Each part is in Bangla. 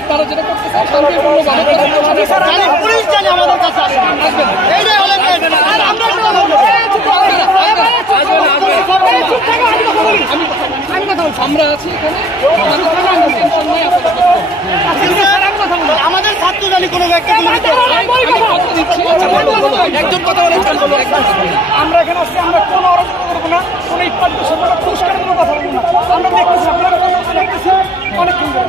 আপনারা যেটা করতেছেন শান্তিপূর্ণভাবে পুলিশ জানে আমাদের কাছে আসবেন এইটাই হলো আর আমরা আমরা আছি এখানে আমাদের ছাত্র জানি কোনো একজন কথা বলে আমরা এখানে আসছি আমরা কোনো অরাজকতা করবো না কোনো ইফতার পুরস্কার কোনো কথা বলবো না আমরা দেখতেছি আপনারা দেখতেছি অনেকক্ষণ ধরে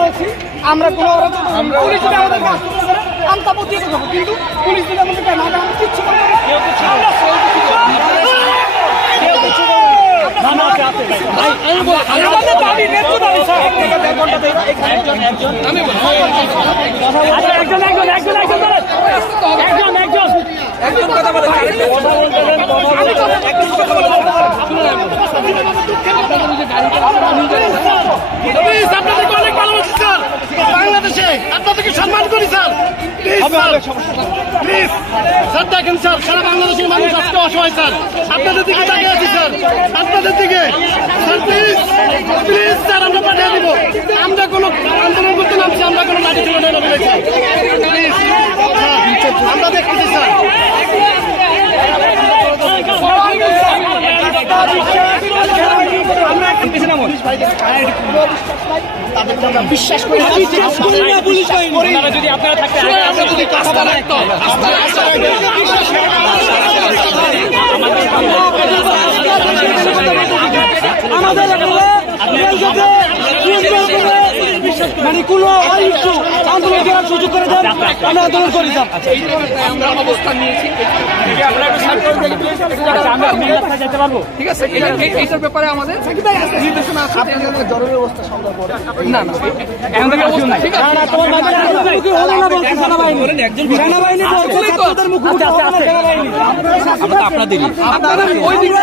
বলছি আমরা কোনো অরাজকতা পুলিশ যদি আমাদের কাজ করতে পারে আমরা প্রতিও করবো কিন্তু পুলিশ যদি আমাদের কাজ না আমরা কিচ্ছু করবো বাংলাদেশে আপনাদেরকে সম্মান করি স্যার প্লিজ স্যার দেখেন স্যার সারা বাংলাদেশের মানুষ আজকে অসহায় স্যার আপনাদের দিকে তাকিয়ে আছি স্যার আপনাদের দিকে স্যার প্লিজ প্লিজ স্যার আমরা পাঠিয়ে দিব আমরা কোনো আন্দোলন করতে নামছি আমরা কোনো লাঠি তুলে নেব প্লিজ আমরা দেখতেছি স্যার বিশ্বাস করি যদি আপনারা থাকতে মানে কোনো আন্দোলন করার সুযোগ করে দেন আমরা আন্দোলন করি আমরা অবস্থান নিয়েছি যেতে পারবো ঠিক আছে এইটার ব্যাপারে আমাদের নির্দেশনা আছে জরুরি অবস্থা সংগ্রহ করে না না ঠিক আছে সেনাবাহিনী আপনাদেরই ওই দিকে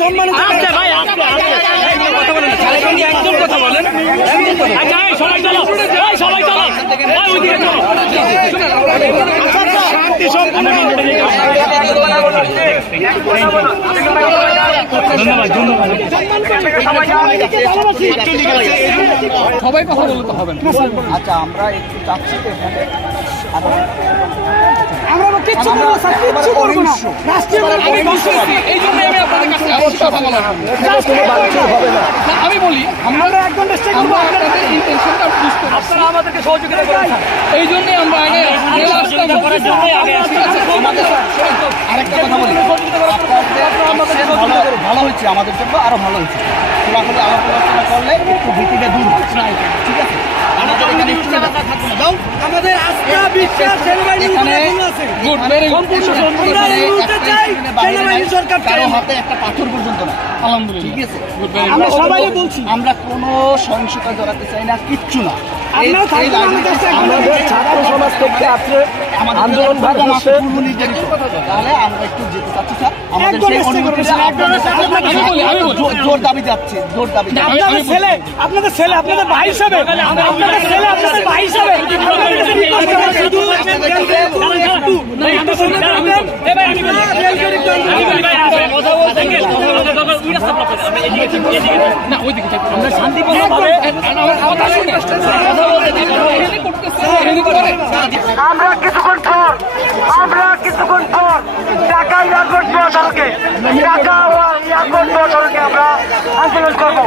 সম্মানিত ভাই কথা বলেন একজন কথা বলেন সবাই চলো সবাই চলো শান্তি সম্পন্ন সবাই কথা বলতে তো হবে না আচ্ছা আমরা একটু চাচ্ছি আমরা কিচ্ছু করবো স্যার কিচ্ছু করবো না এই জন্য আমি আপনাদের কাছে কথা বলার হবে না আমি বলি আমরা একজন আমরা আপনাদের ইন্টেনশনটা বুঝতে আপনারা আমাদেরকে সহযোগিতা করেন এই জন্যই আমরা আগে আরেকটা কথা বলি ভালো হয়েছে আমাদের জন্য আরো ভালো হয়েছে খোলাখুলি আলাপ আলোচনা করলে একটু ভীতিটা দূর হচ্ছে ঠিক আছে আমাদের আস্থা বিশ্বাস কারো হাতে একটা পাথর পর্যন্ত না আলহামদুলিল্লাহ ঠিক আছে আমরা সবাই বলছি আমরা কোনো সহিংসতা জড়াতে চাই না কিচ্ছু না সমাজ থেকে আছে আন্দোলন তাহলে আমরা একটু যেতে চাচ্ছি স্যার আমাদের জোর দাবি যাচ্ছে জোর দাবি আপনাদের ছেলে আপনাদের ভাই হিসাবে আপনাদের ছেলে আপনাদের ভাই হিসাবে আমরা কিছুক্ষণ পর ঢাকা এয়ারপোর্ট সড়কে ঢাকা এয়ারপোর্ট সড়কে আমরা আন্দোলন করবো